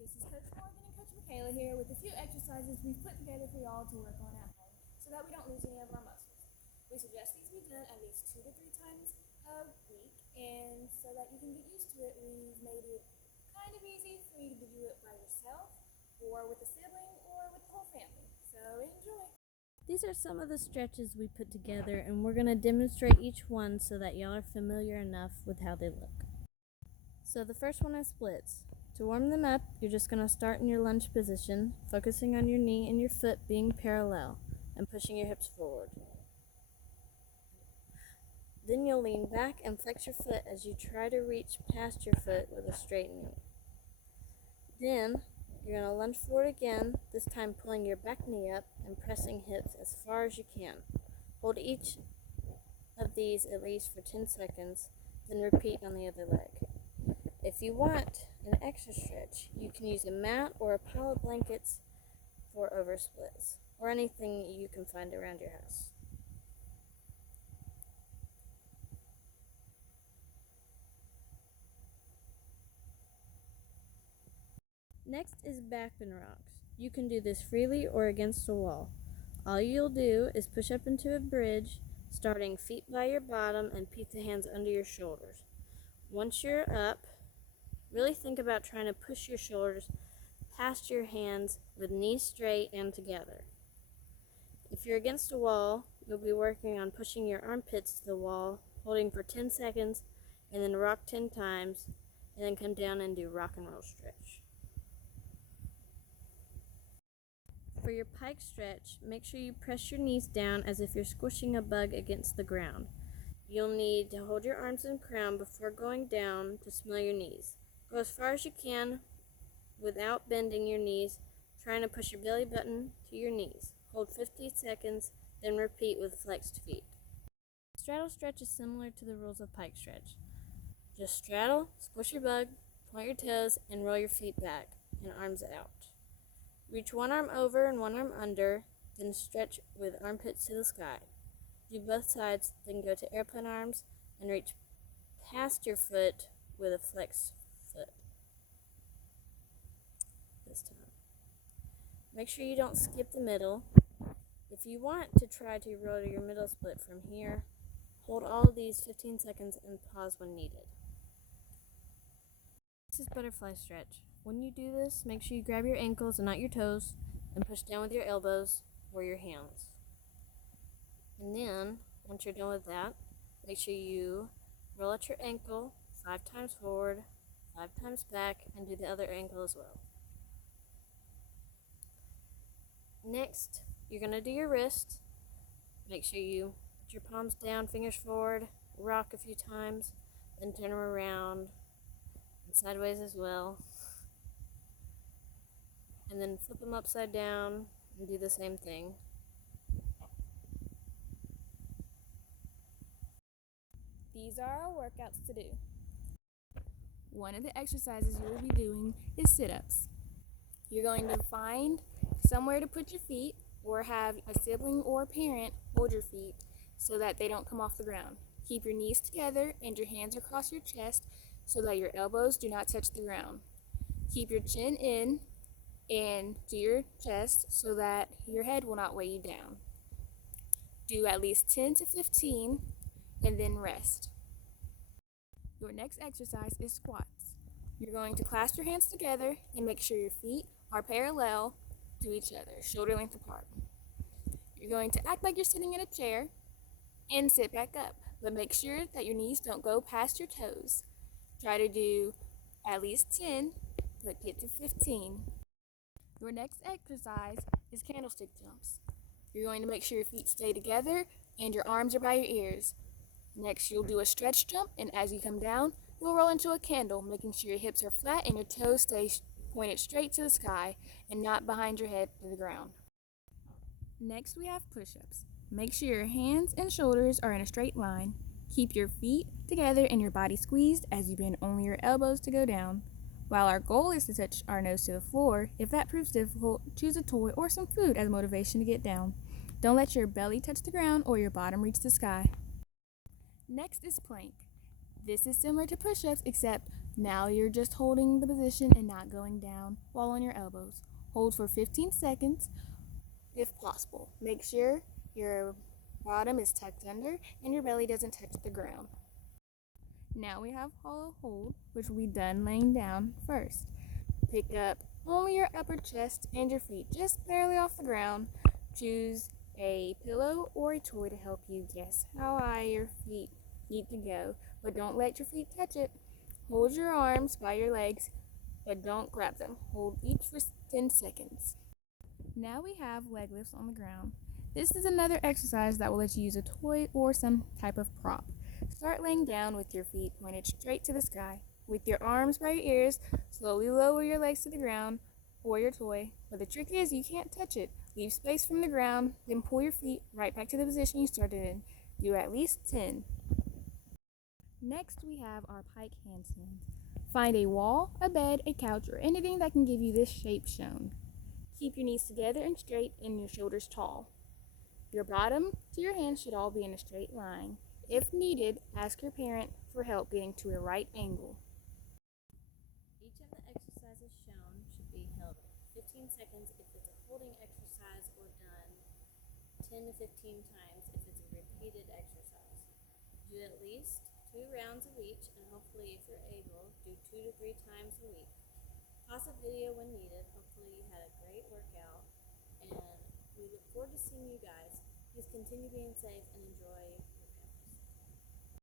This is Coach Morgan and Coach Michaela here with a few exercises we've put together for y'all to work on at home so that we don't lose any of our muscles. We suggest these be done at least 2 to 3 times a week, and so that you can get used to it, we've made it kind of easy for you to do it by yourself or with a sibling or with the whole family. So enjoy! These are some of the stretches we put together, and we're going to demonstrate each one so that y'all are familiar enough with how they look. So the first one is splits. To warm them up, you're just going to start in your lunge position, focusing on your knee and your foot being parallel and pushing your hips forward. Then you'll lean back and flex your foot as you try to reach past your foot with a straight knee. Then you're going to lunge forward again, this time pulling your back knee up and pressing hips as far as you can. Hold each of these at least for 10 seconds, then repeat on the other leg. If you want an extra stretch, you can use a mat or a pile of blankets for over splits, or anything you can find around your house. Next is backbend rocks. You can do this freely or against a wall. All you'll do is push up into a bridge, starting feet by your bottom and peek the hands under your shoulders. Once you're up, really think about trying to push your shoulders past your hands with knees straight and together. If you're against a wall, you'll be working on pushing your armpits to the wall, holding for 10 seconds, and then rock 10 times, and then come down and do rock and roll stretch. For your pike stretch, make sure you press your knees down as if you're squishing a bug against the ground. You'll need to hold your arms in crown before going down to smell your knees. Go as far as you can without bending your knees, trying to push your belly button to your knees. Hold 50 seconds, then repeat with flexed feet. Straddle stretch is similar to the rules of pike stretch. Just straddle, squish your bug, point your toes, and roll your feet back and arms out. Reach one arm over and one arm under, then stretch with armpits to the sky. Do both sides, then go to airplane arms and reach past your foot with a flexed foot. This time. Make sure you don't skip the middle. If you want to try to roll your middle split from here, hold all of these 15 seconds and pause when needed. This is butterfly stretch. When you do this, make sure you grab your ankles and not your toes and push down with your elbows or your hands. And then, once you're done with that, make sure you roll out your ankle 5 times forward, 5 times back, and do the other ankle as well. Next, you're going to do your wrist. Make sure you put your palms down, fingers forward, rock a few times, then turn them around and sideways as well. And then flip them upside down and do the same thing. These are our workouts to do. One of the exercises you will be doing is sit-ups. You're going to find somewhere to put your feet or have a sibling or parent hold your feet so that they don't come off the ground. Keep your knees together and your hands across your chest so that your elbows do not touch the ground. Keep your chin in and to your chest so that your head will not weigh you down. Do at least 10 to 15 and then rest. Your next exercise is squats. You're going to clasp your hands together and make sure your feet are parallel to each other, shoulder length apart. You're going to act like you're sitting in a chair and sit back up, but make sure that your knees don't go past your toes. Try to do at least 10, but get to 15. Your next exercise is candlestick jumps. You're going to make sure your feet stay together and your arms are by your ears. Next, you'll do a stretch jump, and as you come down, you'll roll into a candle, making sure your hips are flat and your toes stay pointed straight to the sky and not behind your head to the ground. Next, we have push-ups. Make sure your hands and shoulders are in a straight line. Keep your feet together and your body squeezed as you bend only your elbows to go down. While our goal is to touch our nose to the floor, if that proves difficult, choose a toy or some food as motivation to get down. Don't let your belly touch the ground or your bottom reach the sky. Next is plank. This is similar to push-ups, except Now you're just holding the position and not going down while on your elbows. Hold for 15 seconds if possible. Make sure your bottom is tucked under and your belly doesn't touch the ground. Now we have hollow hold, which will be done laying down first. Pick up only your upper chest and your feet just barely off the ground. Choose a pillow or a toy to help you guess how high your feet need to go, but don't let your feet touch it. Hold your arms by your legs, but don't grab them. Hold each for 10 seconds. Now we have leg lifts on the ground. This is another exercise that will let you use a toy or some type of prop. Start laying down with your feet pointed straight to the sky. With your arms by your ears, slowly lower your legs to the ground or your toy. But the trick is you can't touch it. Leave space from the ground, then pull your feet right back to the position you started in. Do at least 10. Next, we have our pike handstands. Find a wall, a bed, a couch, or anything that can give you this shape shown. Keep your knees together and straight and your shoulders tall. Your bottom to your hands should all be in a straight line. If needed, ask your parent for help getting to a right angle. Each of the exercises shown should be held 15 seconds if it's a holding exercise or done 10 to 15 times if it's a repeated exercise. Do at least 2 rounds of each, and hopefully if you're able, do 2 to 3 times a week. Pause a video when needed. Hopefully you had a great workout, and we look forward to seeing you guys. Please continue being safe and enjoy